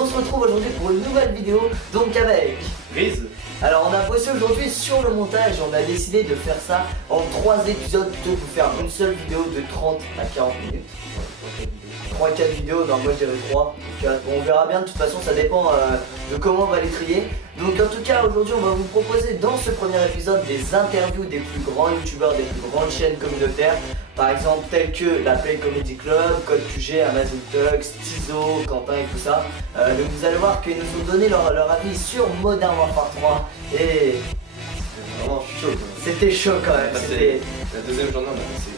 on se retrouve aujourd'hui pour une nouvelle vidéo, donc avec Riz. Alors on a bossé aujourd'hui sur le montage, on a décidé de faire ça en 3 épisodes plutôt que de faire une seule vidéo de 30 à 40 minutes. 3-4 vidéos, non moi je dirais 3, bon, on verra bien, de toute façon ça dépend de comment on va les trier. Donc en tout cas aujourd'hui on va vous proposer dans ce premier épisode des interviews des plus grands youtubeurs, des plus grandes chaînes communautaires. Par exemple telles que la Play Comedy Club, Code QG, Amazon Tux, Tizo, Quentin et tout ça. Donc vous allez voir qu'ils nous ont donné leur avis sur Modern Warfare 3 et... Vraiment chaud. C'était chaud quand même. C'était la deuxième journée, on a passé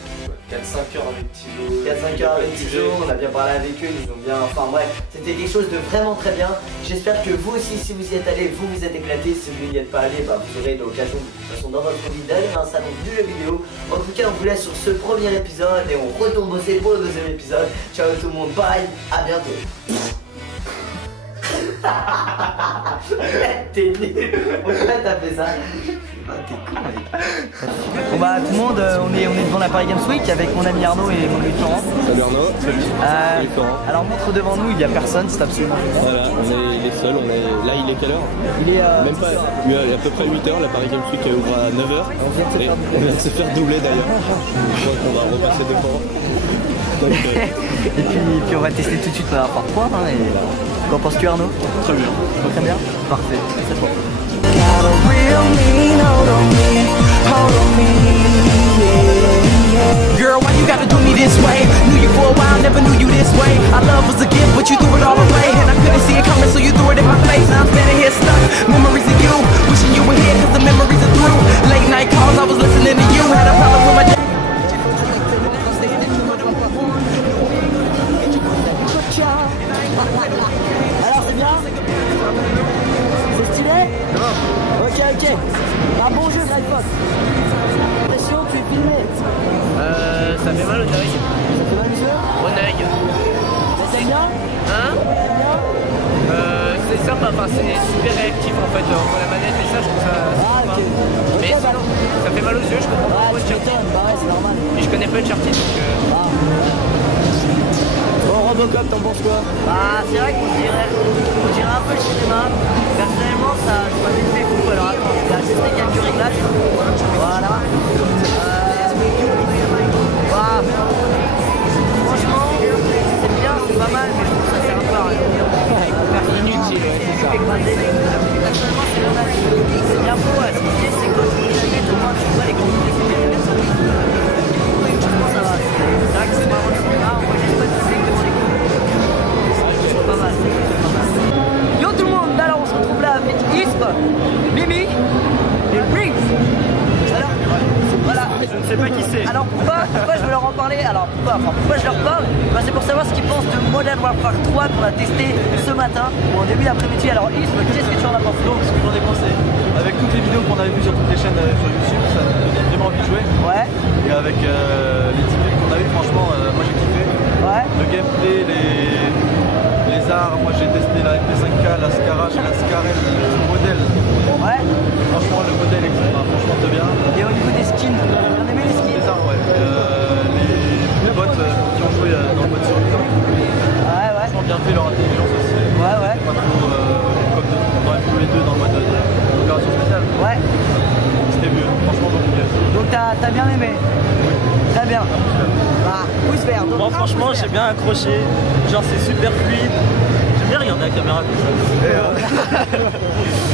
4-5 heures avec Tizo. 4-5 heures avec Tizo, on a bien parlé avec eux, ils nous ont bien... Enfin bref, c'était quelque chose de vraiment très bien. J'espère que vous aussi, si vous y êtes allé, vous vous êtes éclaté. Si vous n'y êtes pas allé, bah, vous aurez l'occasion de toute façon dans votre vie d'aller dans un salon du jeu vidéo. En tout cas, on vous laisse sur ce premier épisode et on retourne bosser pour le deuxième épisode. Ciao tout le monde, bye, à bientôt. T'es nul. Pourquoi t'as fait ça? T'es con mec. Bon bah tout le monde, on est devant la Paris Games Week avec mon ami Arnaud et mon ami Florent. Salut Arnaud. Salut Florent. Alors montre devant nous, il n'y a personne, c'est absolument rien. Voilà, on est seuls, là il est quelle heure? Il est même pas, il est à peu près 8h, la Paris Games Week ouvre à 9h. On vient de se faire doubler d'ailleurs. Je crois qu'on va repasser devant. Et puis on va tester tout de suite par 3 hein, et... Qu'en penses-tu Arnaud? Très bien. Très bien? Parfait, c'est bon. Girl, why you gotta do me this way? Knew you for a while, never knew you this way. Our love was a gift, but you threw it all away. And I couldn't see it coming, so you threw it in my face. Now I'm standing here stuck, memories of you. Wishing you were here, cause the memories are through. Late night calls, I was listening to you. Had a problem with my... Alors c'est bien? C'est stylé? Ok. Un bon jeu Night Fox. Impression, tu es filmé. Ça fait mal au œil. Ça fait mal aux yeux? Au œil. Ça t'aime bien? Hein? C'est sympa, enfin c'est super réactif en fait, entre la manette et ça je trouve ça sympa. Ok. Mais sinon, ça fait mal aux yeux, je comprends pas pourquoi Uncharted. Bah ouais, c'est normal. Et je connais pas Uncharted donc... Bon Robocop, t'en penses quoi? Bah c'est vrai qu'on dirait un peu le cinéma. Personnellement ça m'a fait fou. Alors attends, je vais ajuster quelques réglages. Voilà. Franchement, c'est bien, c'est pas mal, mais je trouve que ça sert un peu à rien. Inutile, ouais, c'est ça. Personnellement c'est dommage. C'est bien beau, ce qui est c'est que quand tu la mets, au moins tu vois les contenus des personnes. Franchement ça va. C'est vrai que c'est vraiment le cinéma, moi j'ai pas de pas mal. Yo tout le monde, alors on se retrouve là avec Isp, Mimi et Riggs. Alors, voilà. Je ne sais pas qui c'est. Alors pourquoi je veux leur en parler? Alors pourquoi je leur parle? Bah, c'est pour savoir ce qu'ils pensent de Modern Warfare 3 qu'on a testé ce matin ou en début d'après-midi. Alors Isp, qu'est-ce que tu en as pensé? Donc ce que j'en ai pensé, avec toutes les vidéos qu'on avait vues sur toutes les chaînes sur YouTube, ça nous donnait vraiment envie de jouer. Ouais. Et avec les teammates qu'on a eu, franchement, moi j'ai kiffé. Ouais. Le gameplay, les armes, moi j'ai testé la MP5K, la Scarage, la Scarel, le modèle. Ouais. Franchement le modèle est franchement très bien. Et au niveau des skins, t'as bien aimé les skins? Les armes, ouais. Les bots qui ont joué dans le mode survivant. Ouais. Franchement bien fait leur intelligence aussi. Ouais. Pas trop comme on aurait pu les deux dans le mode opération spéciale. Ouais. C'était mieux, franchement donc mieux. Donc t'as bien aimé? Oui. Très bien. Bah, pouce vert. Moi franchement j'ai bien accroché, genre c'est super fluide. J'aime bien regarder la caméra comme ça.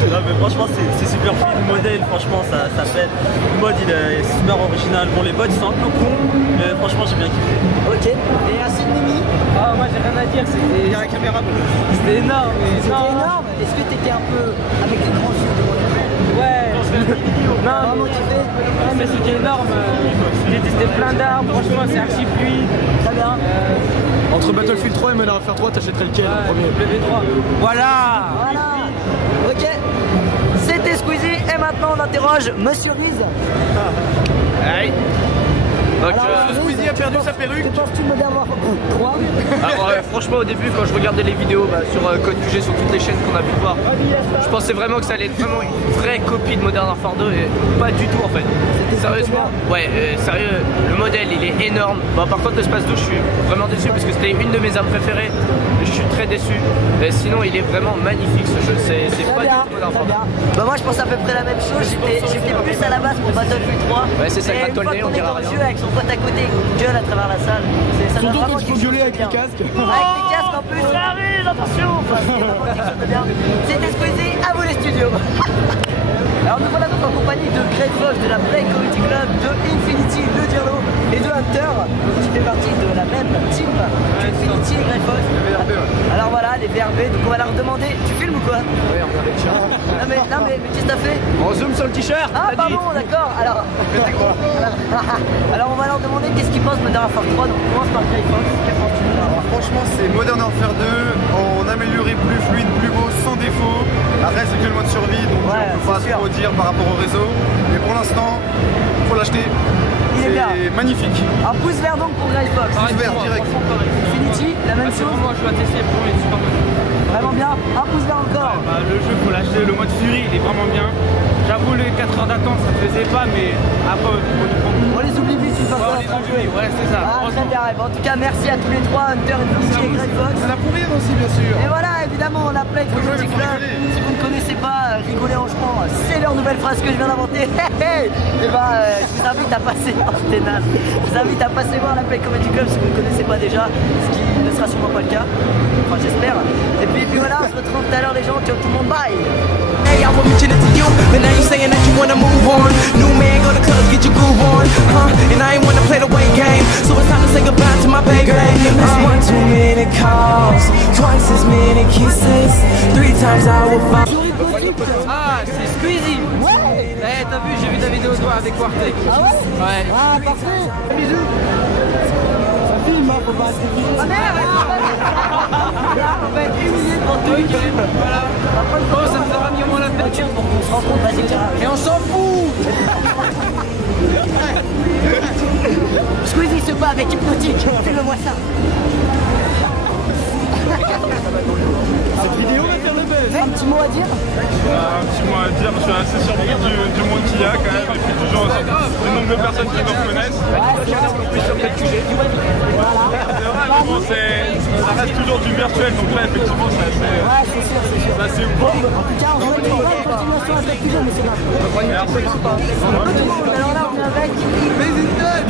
Non mais franchement c'est super fluide, le modèle franchement ça pète. Le mode il est super original. Bon les bots ils sont un peu cons, mais franchement j'ai bien kiffé. Ok. Et ainsi de Mimi? Ah moi j'ai rien à dire, c'était la caméra. C'était énorme. C'était énorme. Est-ce que t'étais un peu avec les grands yeux de mon ami? Ouais. Non, mais c'était énorme. J'ai testé plein d'armes, franchement c'est archi fluide. Très bien. Entre Battlefield 3 et Modern Warfare 3, t'achèterais lequel en premier? BB3. Voilà. Ok. C'était Squeezie et maintenant on interroge Monsieur Riz. Aïe. Donc, Squeezie a perdu sa perruque. Que penses-tu de Modern Warfare 3? alors, franchement, au début, quand je regardais les vidéos sur Code QG, sur toutes les chaînes qu'on a pu voir, je pensais vraiment que ça allait être vraiment une vraie copie de Modern Warfare 2 et pas du tout en fait. Sérieusement, ouais, sérieux, le modèle il est énorme. Bon, par contre, l'espace 12, je suis vraiment déçu parce que c'était une de mes armes préférées. Je suis très déçu. Et sinon, il est vraiment magnifique ce jeu. C'est pas du tout Modern Warfare 2. Bah, moi, je pense à peu près la même chose. J'étais plus à la base pour Battlefield 3. Ouais, c'est ça, et une fois Gratolné, qu'on on est dira dans le rien. jeu avec son pote à côté, qui gueule à travers la salle. Ça donne vraiment quelque chose de bien. casques. Avec les casques en plus, ça arrive, attention. Enfin, c'est vraiment quelque chose de bien. C'était Squeezie, à vous les studios. Alors nous voilà donc en compagnie de Grey Fox, de la Play Community Club, de Infinity, de Dirlo et de Hunter, qui fait partie de la même team qu'Infinity et Grey Fox. Alors voilà, les VRB, donc on va leur demander, tu filmes ou quoi? Ouais, on regarde le chat. Non mais qu'est-ce que t'as fait? On zoom sur le t-shirt. Ah pardon, d'accord, alors on va leur demander qu'est-ce qu'ils pensent de Modern Warfare 3, donc on commence par Grey Fox, qu'est-ce que penses-tu de Modern Warfare? Franchement, c'est Modern Warfare 2 en amélioré, plus fluide, plus beau, sans défaut. Après, c'est que le mode survie, donc Ouais, on peut pas c'est sûr. trop dire par rapport au réseau. Mais pour l'instant, faut l'acheter. Il est bien. C'est magnifique. Un pouce vert donc pour Grey Fox. Pouce vert direct. Infinity, la même chose. Moi je vais tester pour les super modes. Vraiment bien. Un pouce vert encore. Le jeu faut l'acheter, le mode Fury il est vraiment bien. J'avoue les 4 heures d'attente ça ne faisait pas mais après faut du prendre. On les oublie vite une fois qu'on a joué. Ouais c'est ça. Ah, très bien. En tout cas, merci à tous les trois, Hunter, Infinity et Grey Fox. Ça pour rire aussi, bien sûr. Et voilà, évidemment, on a Play Community Club. Si vous ne connaissez pas, rigolez en chemin, c'est leur nouvelle phrase que je viens d'inventer. Et bah, je vous invite à passer. Oh, t'es naze. Je vous invite à passer voir la Play Community Club si vous ne connaissez pas déjà, ce qui ne sera sûrement pas le cas. Enfin, j'espère. Et puis voilà, on se retrouve tout à l'heure, les gens. Ciao tout le monde, bye. Hey, I was mentioning to you, but now you saying that you wanna move on. New man, go to clubs, get your groove on, huh? And I ain't wanna play the wait game, so it's time to say goodbye to my baby. One too many calls, twice as many kisses, 3 times I will find. Ah, c'est Squeezie. Ouais. Eh, t'as vu, j'ai vu ta vidéo toi avec Quartek. Ah ouais? Ouais. Ah, parfait. Bisous. Ça filme, hein, faut pas rester filmé. Ah merde. On va être humilié devant tout le monde. Voilà. Oh, ça nous aura mis au moins la tête. Pour qu'on se rencontre, vas-y, tiens. Et on s'en fout. Squeezie se bat avec Hypnotique. Fais-le-moi ça. Cette vidéo va faire le buzz. Un petit mot à dire? Un petit mot à dire, je suis assez surpris du monde qu'il y a quand même, et puis du genre, du nombre de personnes qui me reconnaissent. C'est vrai, mais bon, ça reste toujours du virtuel, donc là effectivement c'est assez, Ouais, c'est sûr, c'est sûr. c'est assez ouf. En tout cas, on souhaite une bonne continuation à cette vidéo, monsieur Marc. Merci. Tout le monde, alors là, on est avec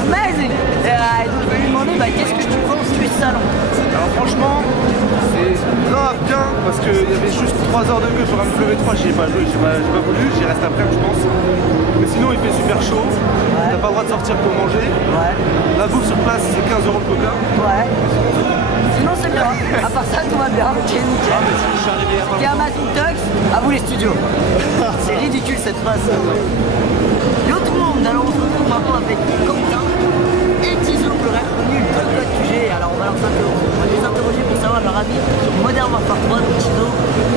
Amazing. Et donc, je vais lui demander, qu'est-ce que tu penses du salon? Alors franchement, c'est grave bien parce qu'il y avait juste 3 heures de queue sur MW3, j'y ai pas joué, j'ai pas voulu, j'y reste après je pense. Mais sinon il fait super chaud, t'as pas le droit de sortir pour manger. Ouais. La bouffe sur place c'est 15 € le coca. Ouais. Sinon, c'est bien. À part ça, tout va bien. Ok, nickel. Et Amazing Tux, à vous les studios. C'est ridicule cette phrase. Yo tout le monde, alors on se retrouve maintenant avec Quentin et Tizo, le rêve connu de Code QG. Alors on va les interroger pour savoir leur avis sur Modern Warfare 3. Donc Tizo,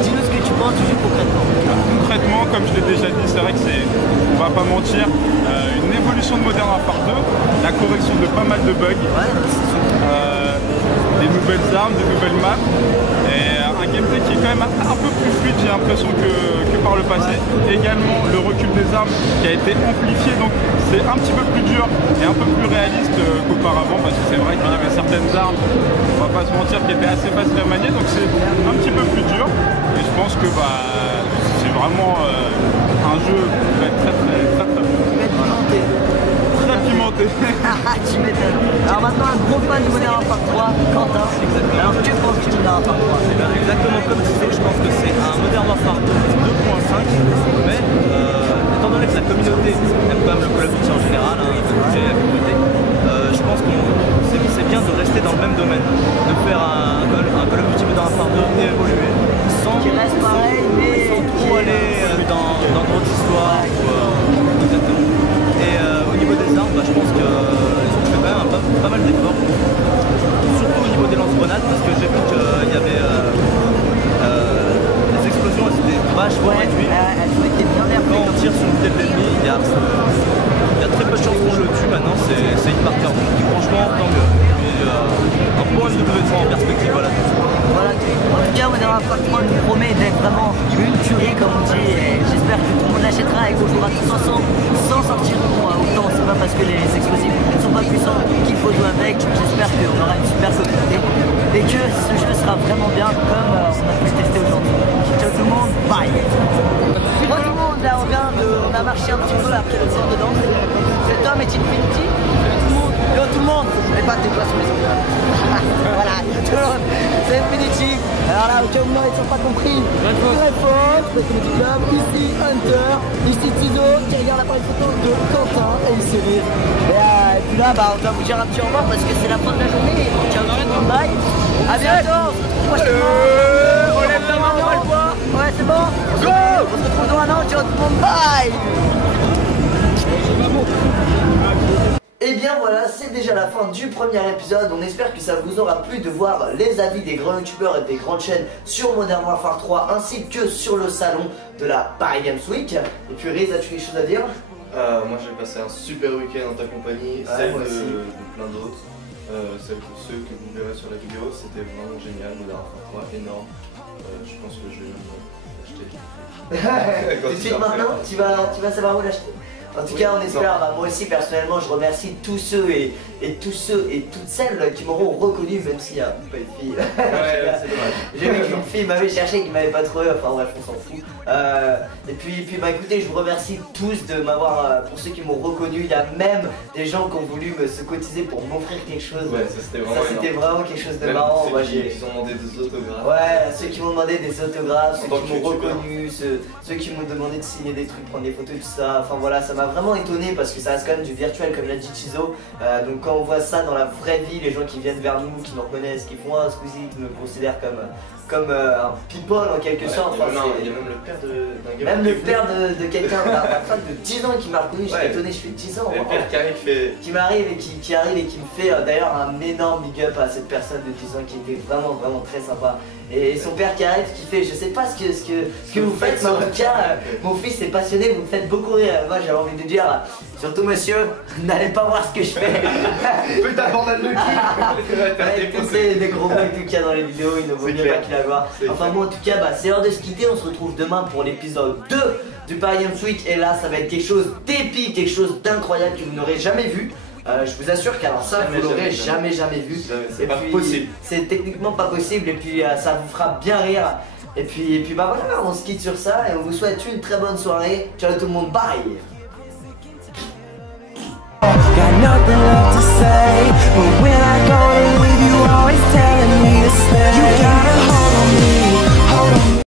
dis-nous ce que tu penses du jeu concrètement. Concrètement, comme je l'ai déjà dit, c'est vrai que c'est, on va pas mentir, une évolution de Modern Warfare 2, la correction de pas mal de bugs, Ouais, c'est sûr. des nouvelles armes, des nouvelles maps, et un gameplay qui est quand même un peu plus fluide, j'ai l'impression que par le passé. Également le recul des armes qui a été amplifié, donc c'est un petit peu plus dur et un peu plus réaliste qu'auparavant, parce que c'est vrai qu'il y avait certaines armes, on va pas se mentir, qui étaient assez faciles à manier, donc c'est un petit peu plus dur, et je pense que c'est vraiment un jeu qui va être très bon. Très pimenté. Tu m'étonnes. Alors maintenant, un gros fan de Modern Warfare 3, Quentin. Alors que penses-tu de Modern Warfare 3? Exactement comme tu sais, je pense que c'est un Modern Warfare 2.5, mais étant donné que la communauté aime quand même le Call of Duty en général, la communauté, je pense que c'est bien de rester dans le même domaine, de faire un Call of Duty Modern Warfare 2 évoluer, sans Qui reste pareil, mais trop aller dans d'autres histoires. Exactement. Et au niveau des armes, je pense qu'ils ont fait quand même pas mal d'efforts, surtout au niveau des lance-grenades, parce que j'ai vu qu'il y avait les explosions, elles étaient vachement réduites. Elles ont été bien nerfées. Quand on tire sur une tête d'ennemi, il y a très peu de chances qu'on le tue maintenant, c'est une partie tout cas, Modern Warfare 3 nous promet d'être vraiment une tuerie comme on dit, et j'espère que tout le monde l'achètera et qu'on jouera tous ensemble sans sortir autant. C'est pas parce que les explosifs ne sont pas puissants qu'il faut jouer avec. J'espère qu'on aura une super communauté et que ce jeu sera vraiment bien comme on a pu le tester aujourd'hui. Ciao tout le monde, bye. Moi tout le monde, là on a marché un petit peu après le temps de danse. Cet homme est Infinity. Yo tout le monde, et pas tes doigts sur les ongles. Voilà, tout le monde, c'est Infinity. Alors là, au cas où vous n'avez toujours pas compris, très fort, c'est Comedy Club, ici Hunter, ici Tizo qui regarde l'appareil photo de Quentin et il se rire. Et puis là, bah, on doit vous dire un petit au revoir parce que c'est la fin de la journée. Ciao tout le monde, bye. A bientôt. On lève la main, on va le voir. Ouais, c'est bon. On se retrouve dans un an, ciao tout le monde, bye. Et bien voilà, c'est déjà la fin du premier épisode. On espère que ça vous aura plu de voir les avis des grands youtubeurs et des grandes chaînes sur Modern Warfare 3 ainsi que sur le salon de la Paris Games Week. Et puis Riz, as-tu quelque chose à dire? Moi j'ai passé un super week-end en ta compagnie, celle de plein d'autres, celle de ceux que vous verrez sur la vidéo. C'était vraiment génial, Modern Warfare 3, énorme. Je pense que je vais l'acheter. Tout de suite maintenant, tu vas savoir où l'acheter. En tout cas, on espère, moi aussi personnellement, je remercie tous ceux et toutes celles qui m'auront reconnu, même s'il n'y a pas une fille. Ouais, c'est dommage. J'ai vu qu'une fille m'avait cherché, qui m'avait pas trouvé, enfin bref, on s'en fout. Et puis bah écoutez, je vous remercie tous de m'avoir, pour ceux qui m'ont reconnu, il y a même des gens qui ont voulu se cotiser pour m'offrir quelque chose. Ouais, ça c'était vraiment quelque chose de marrant. Ceux qui ont demandé des autographes. Ouais, ceux qui m'ont demandé des autographes, ceux qui m'ont reconnu, ceux qui m'ont demandé de signer des trucs, prendre des photos, tout ça. Enfin voilà, ça m'a vraiment étonné parce que ça reste quand même du virtuel comme l'a dit Chizo. Donc quand on voit ça dans la vraie vie, les gens qui viennent vers nous, qui nous reconnaissent, qui font un Squeezie, qui me considèrent comme un people en quelque sorte. Il y a même le père d'un gars. Même le père de quelqu'un, ma femme de 10 ans qui m'a reconnu, je suis étonné, je fais 10 ans. Le père qui m'arrive et qui arrive et qui me fait d'ailleurs un énorme big up à cette personne de 10 ans qui était vraiment très sympa. Et son père qui arrive, qui fait, je sais pas ce que vous faites, mais en tout cas, mon fils est passionné, vous me faites beaucoup rire. Moi j'avais envie de dire, surtout monsieur, n'allez pas voir ce que je fais. Putain, bordel de cul. Tous les gros mots et tout qu'il y a dans les vidéos, il ne vaut mieux pas qu'il la voit. Enfin bon, en tout cas, c'est l'heure de se quitter. On se retrouve demain pour l'épisode 2 du Paris Games Week. Et là, ça va être quelque chose d'épique, quelque chose d'incroyable que vous n'aurez jamais vu. Je vous assure qu'alors ça, vous l'aurez jamais vu. C'est pas possible. C'est techniquement pas possible et puis ça vous fera bien rire. Et puis bah voilà, on se quitte sur ça et on vous souhaite une très bonne soirée. Ciao tout le monde, bye. Got nothing left to say, but when